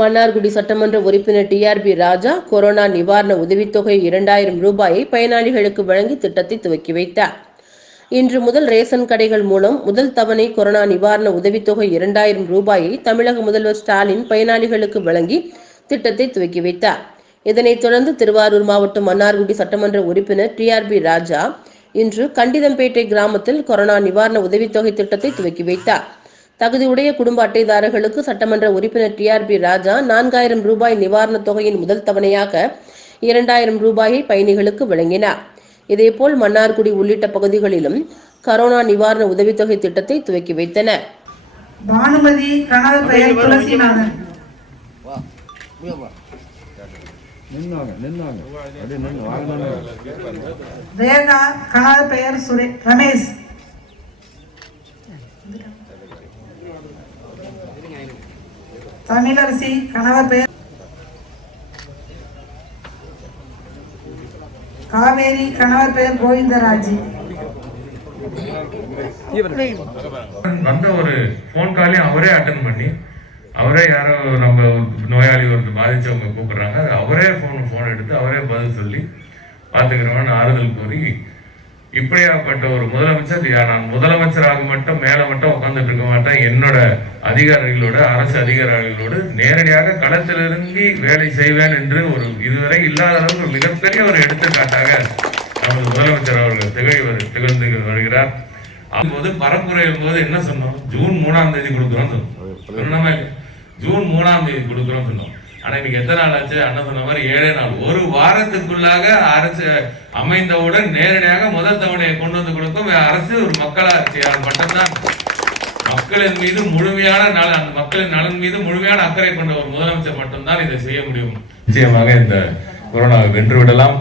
மன்னார்குடி சட்டமன்ற உறுப்பினர் டிஆர்பி ராஜா கொரோனா நிவாரண உதவித்தொகை இரண்டாயிரம் ரூபாயை பயனாளிகளுக்கு வழங்கி திட்டத்தை துவக்கி வைத்தார். இன்று முதல் ரேஷன் கடைகள் மூலம் முதல் தவணை கொரோனா நிவாரண உதவித்தொகை இரண்டாயிரம் ரூபாயை தமிழக முதல்வர் ஸ்டாலின் பயனாளிகளுக்கு வழங்கி திட்டத்தை துவக்கி வைத்தார். இதனைத் தொடர்ந்து திருவாரூர் மாவட்டம் மன்னார்குடி சட்டமன்ற உறுப்பினர் டிஆர்பி ராஜா இன்று கண்டிதம்பேட்டை கிராமத்தில் கொரோனா நிவாரண உதவித்தொகை திட்டத்தை துவக்கி வைத்தார். தகுதியுடைய குடும்ப அட்டைதாரர்களுக்கு சட்டமன்ற உறுப்பினர் டிஆர்பி ராஜா நான்காயிரம் ரூபாய் நிவாரணத் தொகையின் முதல் தவணையாக இரண்டாயிரம் ரூபாயை பயணிகளுக்கு வழங்கினார். இதேபோல் மன்னார்குடி உள்ளிட்ட பகுதிகளிலும் கரோனா நிவாரண உதவித்தொகை திட்டத்தை துவக்கி வைத்தனர். பானுமதி கனவு பெயர் துளசிநாதன். ரேகா கனவு பெயர் ரமேஷ். தமிழரசி கணவர் பெயர் காவேரி கணவர் பெயர் கோவிந்தராஜ். வந்த ஒரு ஃபோன் காலையும் அவரே அட்டன் பண்ணி அவரே யாரோ நம்ம நோயாளி ஒரு பாதிச்சவங்க கூப்பிடுறாங்க. அவரே ஃபோன் ஃபோன் எடுத்து அவரே பதில் சொல்லி பார்த்துக்கிறவன் ஆறுதல் கூறி இப்படியாப்பட்ட ஒரு முதலமைச்சர் நான் முதலமைச்சராக மட்டும் மேல மட்டும் உட்கார்ந்துட்டு இருக்க மாட்டேன். என்னோட அதிகாரிகளோட அரசு அதிகாரிகளோடு நேரடியாக களத்திலிருந்து வேலை செய்வேன் என்று ஒரு இதுவரை இல்லாத அளவுக்கு மிகப்பெரிய ஒரு எடுத்துக்காட்டாக நமது முதலமைச்சர் அவர்கள் திகழ் திகழ்ந்து வருகிறார். போது பரப்புரை போது என்ன சொன்னோம்? ஜூன் மூணாம் தேதி கொடுக்குறோம் சொன்னோம். ஜூன் மூணாம் தேதி கொடுக்குறோம் சொன்னோம். ஆனால் இன்னைக்கு எத்தனை நாள் ஆச்சு? அண்ணன் சொன்ன மாதிரி ஏழே நாள். ஒரு வாரத்துக்குள்ளாக அரசு அமைந்தவுடன் நேரடியாக முதல் தவணையை கொண்டு வந்து கொடுக்கும். அரசு ஒரு மக்களாட்சியாளர் மட்டும்தான். மக்களின் மீது முழுமையான நல அந்த மக்களின் நலன் மீது முழுமையான அக்கறை கொண்ட ஒரு முதலமைச்சர் மட்டும்தான் இதை செய்ய முடியும். நிச்சயமாக இந்த கொரோனாவை வென்று விடலாம்.